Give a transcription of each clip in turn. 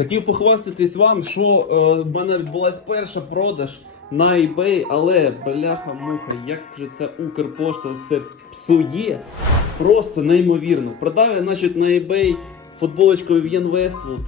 Хотів похвастатись вам, що е, в мене відбулась перша продаж на eBay, але бляха-муха, як же ця Укрпошта все псує. Просто неймовірно. Продав я, значить, на eBay футболочку Vivienne Westwood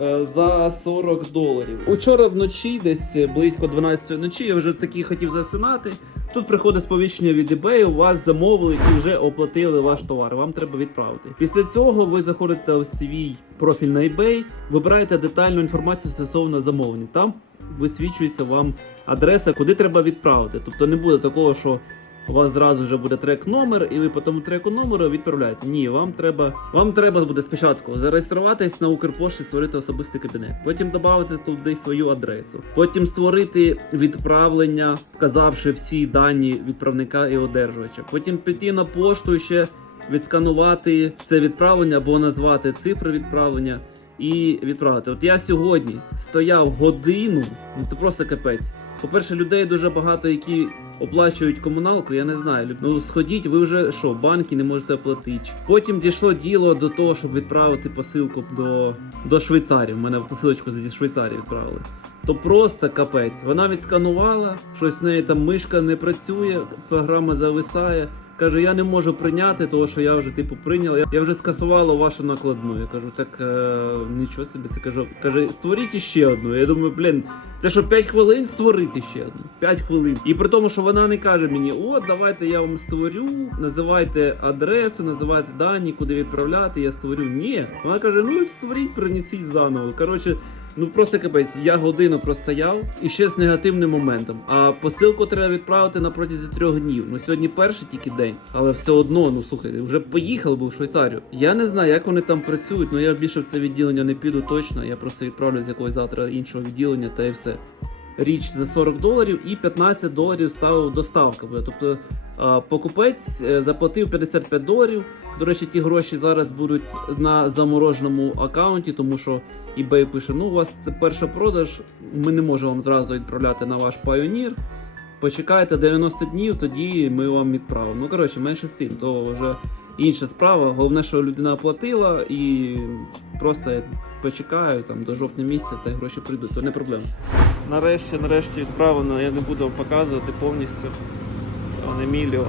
е, за 40 доларів. Учора вночі, десь близько 12 ночі, я вже таки хотів засинати. Тут приходить сповіщення від eBay, у вас замовили і вже оплатили ваш товар. Вам треба відправити. Після цього ви заходите в свій профіль на eBay, вибираєте детальну інформацію стосовно замовлення. Там висвічується вам адреса, куди треба відправити. Тобто не буде такого, що у вас зразу вже буде трек номер, і ви по тому треку номеру відправляєте. Ні, вам треба вам треба буде спочатку зареєструватись на Укрпошті, створити особистий кабінет. Потім додати туди свою адресу. Потім створити відправлення, вказавши всі дані відправника і одержувача. Потім піти на пошту ще відсканувати це відправлення або назвати цифри відправлення. І відправити. От я сьогодні стояв годину, ну це просто капець. По-перше, людей дуже багато, які оплачують комуналку, я не знаю. Ну сходіть, ви вже що, банки не можете оплатити. Потім дійшло діло до того, щоб відправити посилку до, до Швейцарії. У мене посилочку зі Швейцарії відправили. То просто капець. Вона відсканувала, щось в неї там мишка не працює, програма зависає. Каже, я не можу прийняти, того що я вже типу прийняла. Я вже скасувала вашу накладну. Я кажу, так е, нічого собі це кажу. Каже, створіть ще одну. Я думаю, блін, це що 5 хвилин створити ще одну. 5 хвилин. І при тому, що вона не каже мені, от давайте я вам створю, називайте адресу, називайте дані, куди відправляти. Я створю. Ні. Вона каже, ну створіть, принесіть заново. Коротше. Ну просто капець, я годину простояв і ще з негативним моментом. А посилку треба відправити на протязі трьох днів. Ну сьогодні перший тільки день, але все одно, ну слухай, вже поїхали би в Швейцарію. Я не знаю, як вони там працюють, але я більше в це відділення не піду точно. Я просто відправлю з якогось завтра іншого відділення та і все. Річ за 40 доларів і 15 доларів ставив доставка. Тобто покупець е, заплатив 55 доларів. До речі, ті гроші зараз будуть на замороженому аккаунті, тому що eBay пише: ну, у вас це перша продаж, ми не можемо вам зразу відправляти на ваш Pioneer. Почекайте 90 днів, тоді ми вам відправимо. Ну, коротше, менше з тим, то вже інша справа. Головне, що людина оплатила і просто я почекаю там до жовтня місяця, та гроші прийдуть, то не проблема. Нарешті, нарешті відправлено, я не буду вам показувати повністю. Он Еміліо.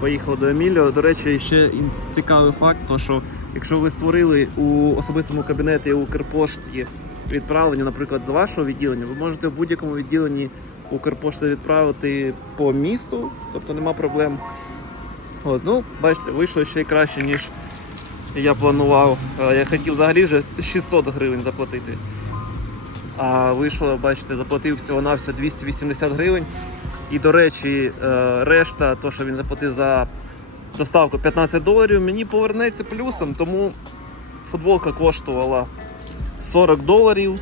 Поїхало до Еміліо. До речі, ще цікавий факт, то що якщо ви створили у особистому кабінеті Укрпошті відправлення, наприклад, з вашого відділення, ви можете в будь-якому відділенні Укрпошти відправити по місту, тобто нема проблем. От, ну, бачите, вийшло ще й краще, ніж я планував. Е, Я хотів взагалі вже 600 гривень заплатити. А вийшло, бачите, заплатив всього-навсього 280 гривень. І, до речі, е, решта, то, що він заплатив за доставку 15 доларів, мені повернеться плюсом, тому футболка коштувала 40 доларів.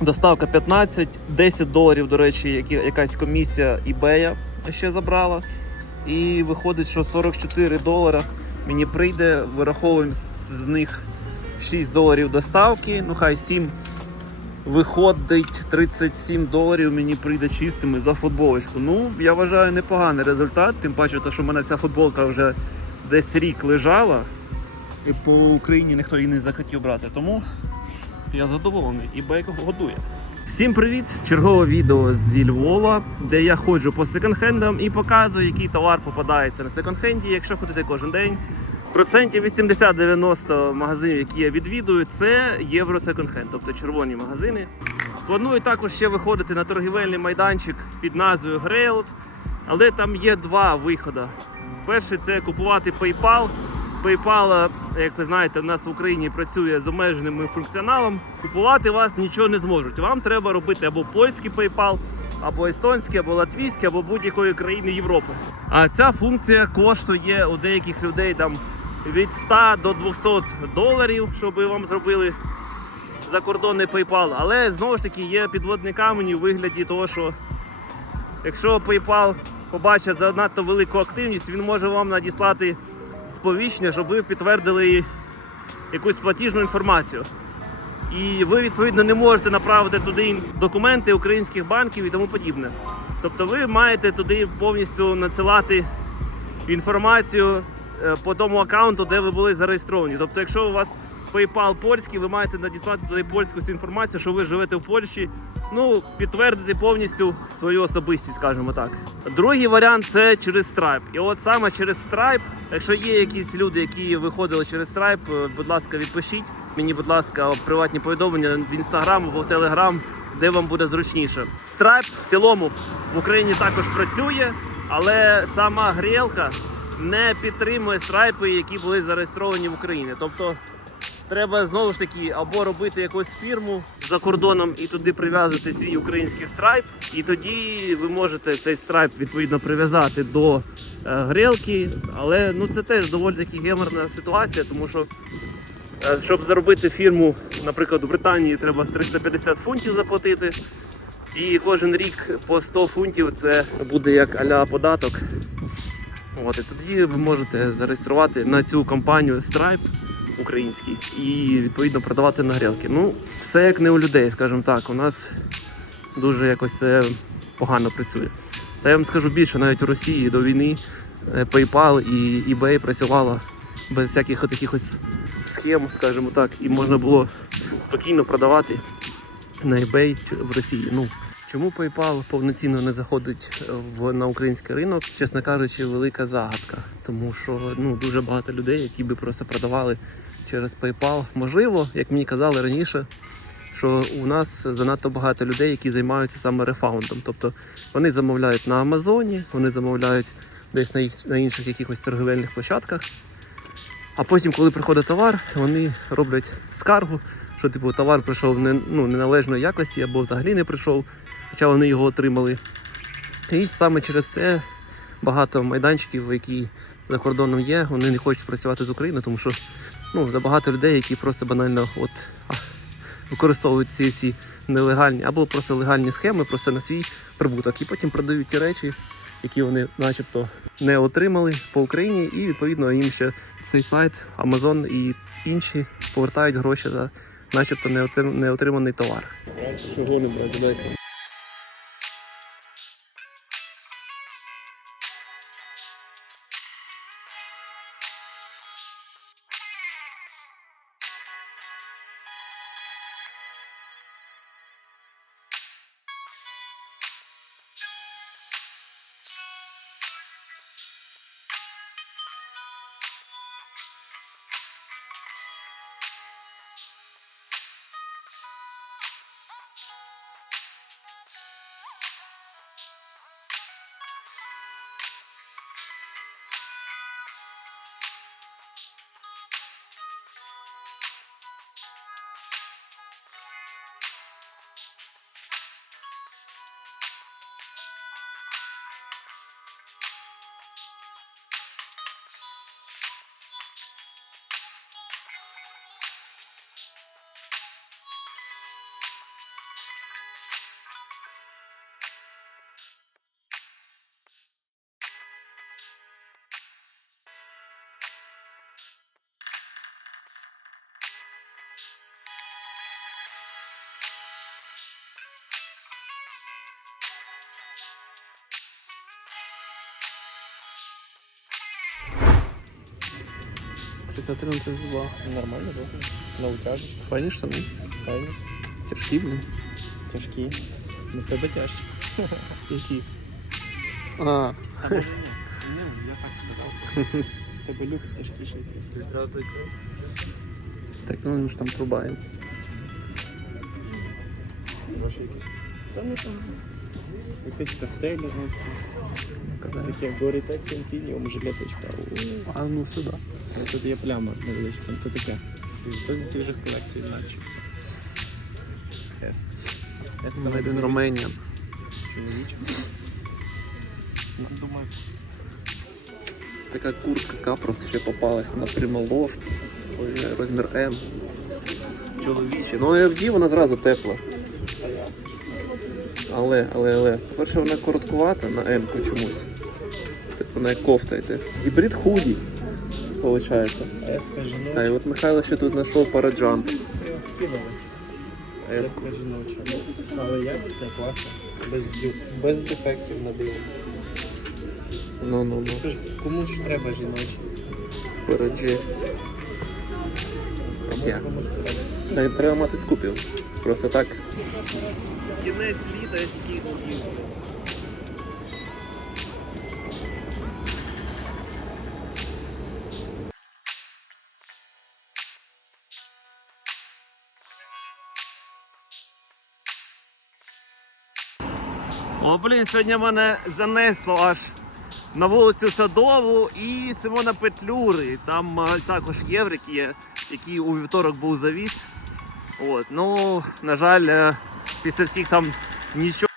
Доставка 15, 10 доларів, до речі, якась комісія eBay ще забрала. І виходить, що 44 долара мені прийде, вираховуємо з них 6 доларів доставки, ну хай 7 виходить 37 доларів мені прийде чистими за футболочку. Ну, я вважаю непоганий результат, тим паче, що в мене ця футболка вже десь рік лежала, і по Україні ніхто її не захотів брати. Тому я задоволений і бейк годує. Всім привіт! Чергове відео зі Львова, де я ходжу по секонд-хендам і показую, який товар попадається на секонд-хенді, якщо ходити кожен день. Процентів 80-90 магазинів, які я відвідую, це євро секонд-хенд, тобто червоні магазини. Планую також ще виходити на торгівельний майданчик під назвою Grailed, але там є два виходи. Перший це купувати PayPal. PayPal, як ви знаєте, в нас в Україні працює з обмеженим функціоналом. Купувати вас нічого не зможуть. Вам треба робити або польський PayPal, або естонський, або латвійський, або будь-якої країни Європи. А ця функція коштує у деяких людей там від 100 до 200 доларів, щоб вам зробили закордонний PayPal. Але знову ж таки є підводний камінь у вигляді того, що якщо PayPal побачить занадто велику активність, він може вам надіслати сповіщення, щоб ви підтвердили якусь платіжну інформацію. І ви, відповідно, не можете направити туди документи українських банків і тому подібне. Тобто ви маєте туди повністю надсилати інформацію по тому аккаунту, де ви були зареєстровані. Тобто, якщо у вас PayPal польський, ви маєте надіслати туди польську інформацію, що ви живете в Польщі. Ну, підтвердити повністю свою особистість, скажімо так. Другий варіант це через Stripe. І от саме через Stripe, якщо є якісь люди, які виходили через Stripe, е, будь ласка, відпишіть мені, будь ласка, приватні повідомлення в інстаграм або в Телеграм, де вам буде зручніше. Stripe в цілому в Україні також працює, але сама грілка не підтримує страйпи, які були зареєстровані в Україні. Тобто треба знову ж таки або робити якусь фірму за кордоном і туди прив'язати свій український страйп, і тоді ви можете цей страйп відповідно прив'язати до е, грілки. Але ну це теж доволі таки геморна ситуація, тому що е, щоб заробити фірму, наприклад, у Британії треба 350 фунтів заплатити. І кожен рік по 100 фунтів це буде як аля податок. От, і тоді ви можете зареєструвати на цю компанію Stripe український і відповідно продавати на грілки. Ну, все як не у людей, скажімо так. У нас дуже якось це погано працює. Та я вам скажу більше, навіть у Росії до війни е, PayPal і eBay працювала без всяких таких схем, скажімо так, і можна було спокійно продавати на eBay в Росії. Ну, чому PayPal повноцінно не заходить в, на український ринок, чесно кажучи, велика загадка. Тому що ну, дуже багато людей, які би просто продавали через PayPal. Можливо, як мені казали раніше, що у нас занадто багато людей, які займаються саме рефаундом. Тобто вони замовляють на Амазоні, вони замовляють десь на, їх, на інших якихось торговельних площадках. А потім, коли приходить товар, вони роблять скаргу, що типу товар прийшов не, ну, неналежної якості або взагалі не прийшов, хоча вони його отримали. І саме через це багато майданчиків, які за кордоном є, вони не хочуть працювати з Україною, тому що ну, забагато людей, які просто банально от, використовують ці всі нелегальні або просто легальні схеми, просто на свій прибуток. І потім продають ті речі, які вони начебто не отримали по Україні, і відповідно їм ще цей сайт, Amazon і інші повертають гроші за начебто не отриманий товар. Чого не брати, дайте. 53 Нормально, класно. На утяжі. Файні штани. Файні. Тяжкі, блін. Тяжкі. Ну в тебе тяжкі. Які? А. Та, ні. Я так сказав. просто. В Тебе люкс тяжкіший. Так, ну він ж там труба. є. Та не там. Якась кастелі, знаєш. Казали. Таке горітець інфініум, жилеточка. А ну сюди. Ну, Тут є пляма невеличка, то таке. То зі свіжих колекцій, наче. Ес Made in Romania. Чоловіча. Ну, думаю, Така куртка Капрос ще попалась на примолов. Ой, Розмір М. Чоловічі. Ну і вдів вона зразу тепла. Але, але, але. По-перше, вона короткувата на М чомусь. Типу як кофта йде. Гібрид худі, виходить. А і от Михайло ще тут знайшов параджамп. Скинули. Еска. Жіноча. Але якісна, класна. Без, без дефектів на диво. Ну, ну, ну. Це ж комусь ж треба жіночі. Параджі. Кому. Не треба мати скупів. Просто так. Кінець літа я тільки хотів. О, блін, сьогодні мене занесло аж на вулицю Садову і Симона Петлюри. Там а, також єврик є, який у вівторок був завіс. От, ну, на жаль, е, після всіх там нічого.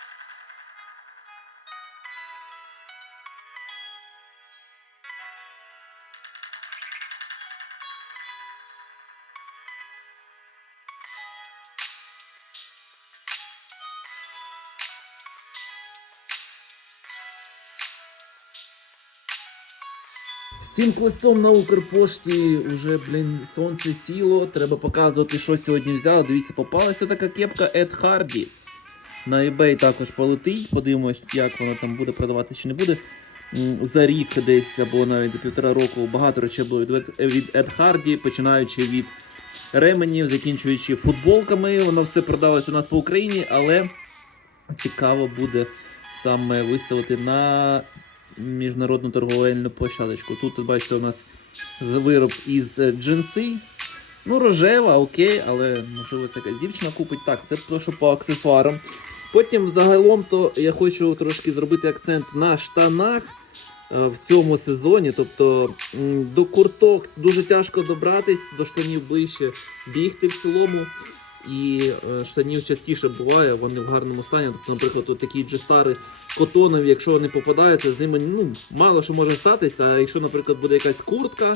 Цим квестом на Укрпошті вже, блін, сонце сіло. Треба показувати, що сьогодні взяли. Дивіться, попалася така кепка Ед Харді. На eBay також полетить. Подивимось, як вона там буде продавати чи не буде. За рік десь або навіть за півтора року багато речей було від, від Ед Харді, починаючи від ременів, закінчуючи футболками. Воно все продалось у нас по Україні, але цікаво буде саме виставити на міжнародну торговельну площадочку. Тут, бачите, у нас вироб із е, джинси. Ну, рожева, окей, але можливо це якась дівчина купить. Так, це просто по аксесуарам. Потім загалом то я хочу трошки зробити акцент на штанах е, в цьому сезоні. Тобто до курток дуже тяжко добратись, до штанів ближче бігти в цілому. І е, штанів частіше буває, вони в гарному стані. Тобто, наприклад, от такі джестари котонові, якщо вони попадаються, з ними ну, мало що може статися. А якщо, наприклад, буде якась куртка,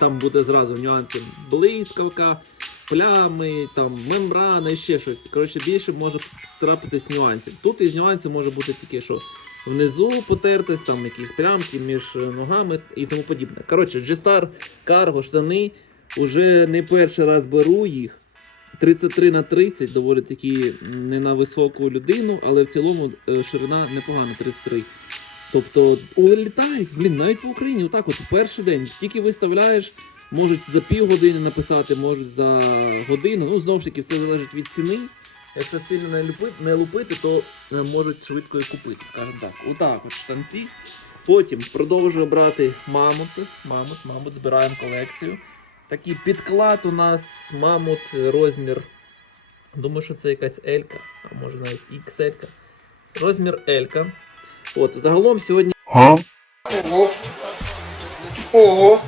там буде зразу нюанси блискавка, плями, там мембрана і ще щось. Коротше, більше може трапитись нюансів. Тут із нюансів може бути тільки, що внизу потертись, там якісь плямки між е, ногами і тому подібне. Коротше, G-Star, карго, штани. Уже не перший раз беру їх. 33 на 30, доволі таки не на високу людину, але в цілому е, ширина непогана 33. Тобто улітають, блін, навіть по Україні, отак от перший день. Тільки виставляєш, можуть за півгодини написати, можуть за годину. Ну, знову ж таки, все залежить від ціни. Якщо сильно не лупити, не лупити то е, можуть швидко і купити, скажімо так. Отак от штанці. Потім продовжую брати. Мамут, мамут, збираємо колекцію. Такий підклад у нас мамут розмір. Думаю, що це якась Елька, а може навіть XL. Розмір Елька. От, загалом сьогодні. Ого. Ого.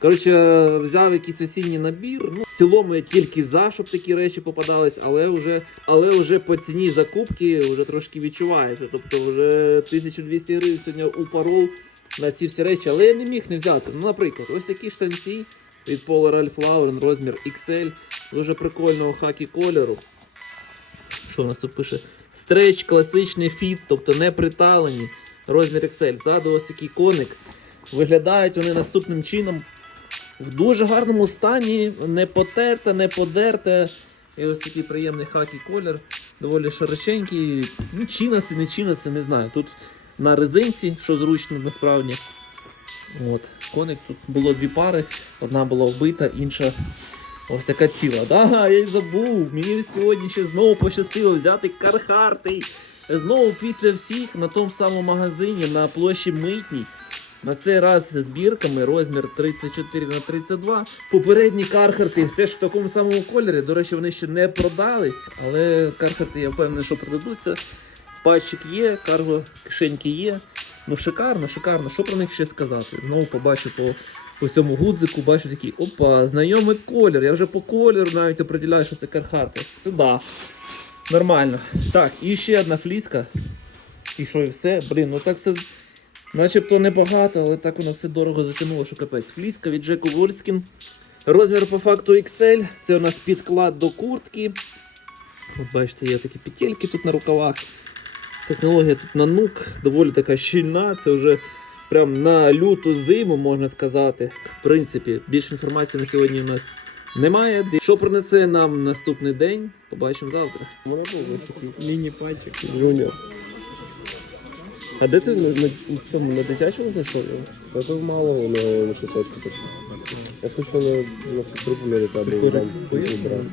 Коротше, взяв якийсь осінній набір. Ну, в цілому я тільки за, щоб такі речі попадались, але вже, але вже по ціні закупки вже трошки відчувається. Тобто вже 1200 гривень сьогодні упоров на ці всі речі, але я не міг не взяти. Ну, наприклад, ось такі штанці від Polar Ralph Lauren, розмір XL, дуже прикольного хакі кольору. Що у нас тут пише? Стреч, класичний фіт, тобто не приталені. Розмір XL. Ззаду ось такий коник. Виглядають вони наступним чином. В дуже гарному стані, не потерте, не подерте. І ось такий приємний хакі колір, доволі широченький. Ну, чинаси, не чинаси, не знаю. Тут на резинці, що зручно насправді. От, коник тут було дві пари, одна була вбита, інша ось така ціла. Да, я й забув. Мені сьогодні ще знову пощастило взяти кархарти. Знову після всіх на тому самому магазині на площі Митній. На цей раз з збірками розмір 34 на 32. Попередні кархарти теж в такому самому кольорі. До речі, вони ще не продались, але кархарти я впевнений, що продадуться. Патчик є, карго кишеньки є. Ну шикарно, шикарно. Що про них ще сказати? Знову побачу по, по цьому гудзику, бачу такий, опа, знайомий колір. Я вже по кольору навіть определяю, що це кархарти. Сюди. Нормально. Так, і ще одна фліска. І що і все. Блін, ну так все начебто небагато, але так воно все дорого затягнуло, що капець. Фліска від Джеку Вольскін. Розмір по факту XL. Це у нас підклад до куртки. От бачите, є такі петельки тут на рукавах. Технологія тут на нук, доволі така щільна. Це вже прям на люту зиму, можна сказати. В принципі, більше інформації на сьогодні у нас немає. Що принесе нам наступний день, побачимо завтра. Міні-патчик. Джуніор. А де ти на, на, цьому на дитячому знайшов? його? Та то мало на, на кусочку. Я хочу на, на сестру поміряти, або вам брати.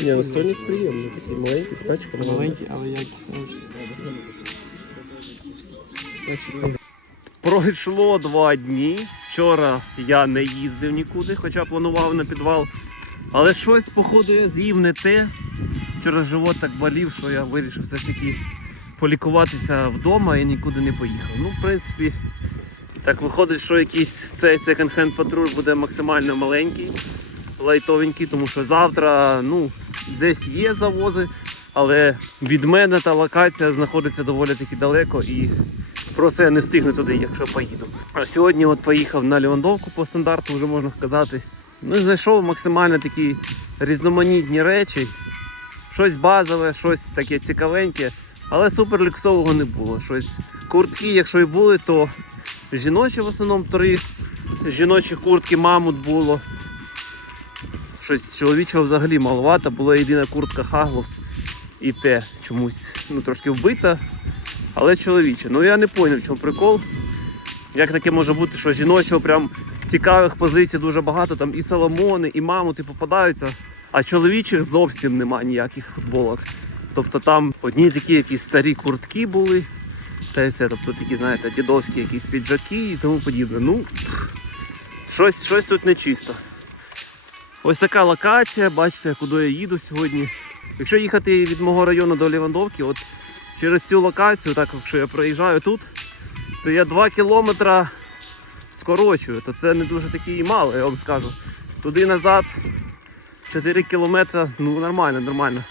Ні, ну сольник приємний, такий маленький, з пачками. Маленький, але якісний. Пройшло два дні. Вчора я не їздив нікуди, хоча планував на підвал. Але щось, походу, я з'їв не те. Вчора живот так болів, що я вирішив все ж таки полікуватися вдома і нікуди не поїхав. Ну, в принципі, так виходить, що якийсь цей секонд-хенд патруль буде максимально маленький, лайтовенький, тому що завтра ну, десь є завози, але від мене та локація знаходиться доволі таки далеко і Просто я не встигну туди, якщо поїду. А сьогодні от поїхав на Лівандовку по стандарту, вже можна сказати. Ну і знайшов максимально такі різноманітні речі. Щось базове, щось таке цікавеньке, але супер люксового не було. Щось куртки, якщо і були, то жіночі в основному три. Жіночі куртки мамут було. Щось чоловічого взагалі маловато, була єдина куртка Хагловс і те чомусь ну, трошки вбита, але чоловіче. Ну я не зрозумів, чому прикол. Як таке може бути, що жіночого прям цікавих позицій дуже багато, там і соломони, і мамути попадаються, а чоловічих зовсім нема ніяких футболок. Тобто там одні такі якісь старі куртки були, та й все, тобто такі, знаєте, дідовські якісь піджаки і тому подібне. Ну, щось, щось тут нечисто. Ось така локація, бачите, куди я їду сьогодні. Якщо їхати від мого району до Лівандовки, от через цю локацію, так якщо я проїжджаю тут, то я 2 кілометра скорочую, то це не дуже таки і мало, я вам скажу. Туди назад 4 кілометри, ну нормально, нормально.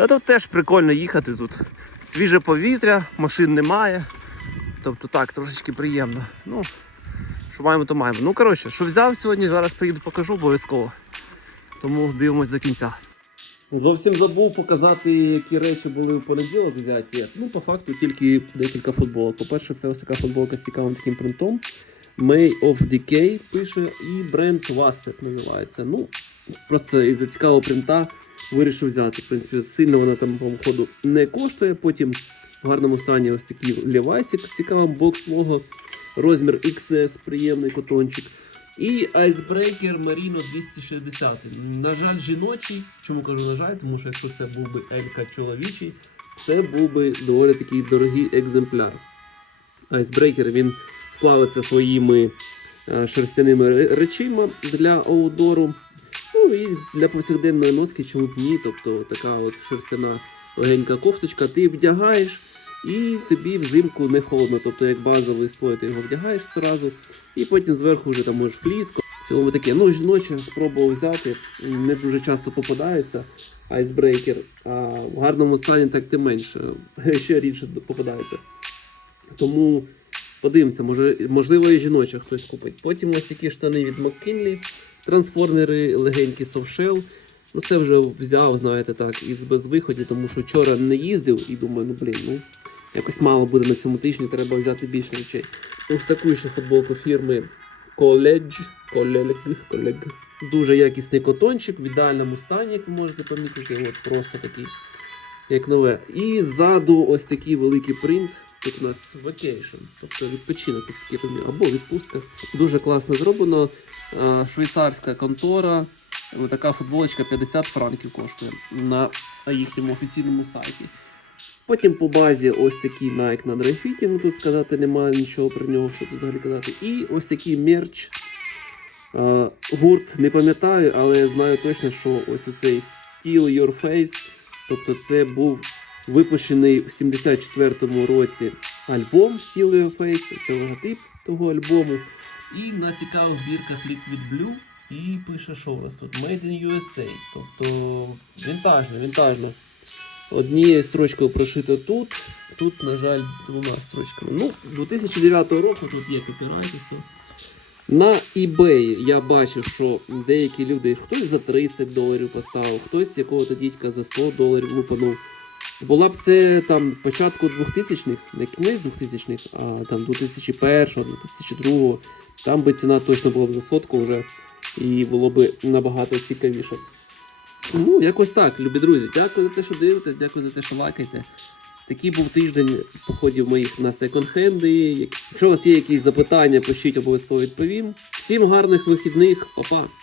Та тут теж прикольно їхати тут. Свіже повітря, машин немає. Тобто так, трошечки приємно. Ну, що маємо, то маємо. Ну, коротше, що взяв сьогодні, зараз приїду покажу обов'язково. Тому дивимось до кінця. Зовсім забув показати, які речі були в понеділок взяті. Ну, по факту, тільки декілька футболок. По-перше, це ось така футболка з цікавим таким принтом. May of Decay пише, і бренд Wasted називається. Ну, просто із-за цікавого принта вирішив взяти. В принципі, сильно вона там по ходу не коштує. Потім в гарному стані ось такий лівайсик з цікавим бокс-лого. Розмір XS, приємний котончик. І Icebreaker Merino 260. На жаль, жіночий. Чому кажу на жаль? Тому що якщо це був би Елька чоловічий, це був би доволі такий дорогий екземпляр. Icebreaker він славиться своїми е, шерстяними речима для аудору. Ну і для повсякденної носки, чому б ні. Тобто така от шерстяна легенька кофточка, ти вдягаєш. І тобі взимку не холодно, тобто як базовий слой ти його вдягаєш зразу, і потім зверху вже там можеш фліско. В цілому таке. Ну, жіноче спробував взяти, не дуже часто попадається айсбрейкер, а в гарному стані так тим менше, ще рідше попадається. Тому подивимося, може, можливо, і жіноче хтось купить. Потім ось такі штани від McKinley, трансформери легенькі софтшел. Ну це вже взяв, знаєте, так, із безвиході, тому що вчора не їздив і думаю, ну блін, ну якось мало буде на цьому тижні, треба взяти більше речей. Ось таку ще футболку фірми College, College, College. Дуже якісний котончик в ідеальному стані, як ви можете помітити. От просто такий, як нове. І ззаду ось такий великий принт. Тут у нас vacation, тобто відпочинок або відпустка. Дуже класно зроблено. А, Швейцарська контора. Така футболочка 50 франків коштує на їхньому офіційному сайті. Потім по базі ось такий Nike на драйфіті, ну тут сказати немає нічого про нього, що тут взагалі казати. І ось такий мерч. Гурт не пам'ятаю, але я знаю точно, що ось цей Steal Your Face. Тобто це був випущений в 74-му році альбом Steal Your Face. Це логотип того альбому. І на цікавих бірках Liquid Blue. І пише, що у нас тут Made in USA. Тобто вінтажно, вінтажно. Однією строчкою прошито тут, тут, на жаль, двома строчками. Ну, 2009 року тут є копірайт і все. На eBay я бачив, що деякі люди, хтось за 30 доларів поставив, хтось якого-то дідька за 100 доларів лупанув. Була б це там початку 2000-х, не кінець 2000-х, а там 2001 2002 Там би ціна точно була б за сотку вже і було б набагато цікавіше. Ну, якось так, любі друзі. Дякую за те, що дивитесь, дякую за те, що лайкаєте. Такий був тиждень походів моїх на секонд-хенди. Якщо у вас є якісь запитання, пишіть обов'язково відповім. Всім гарних вихідних, Па-па!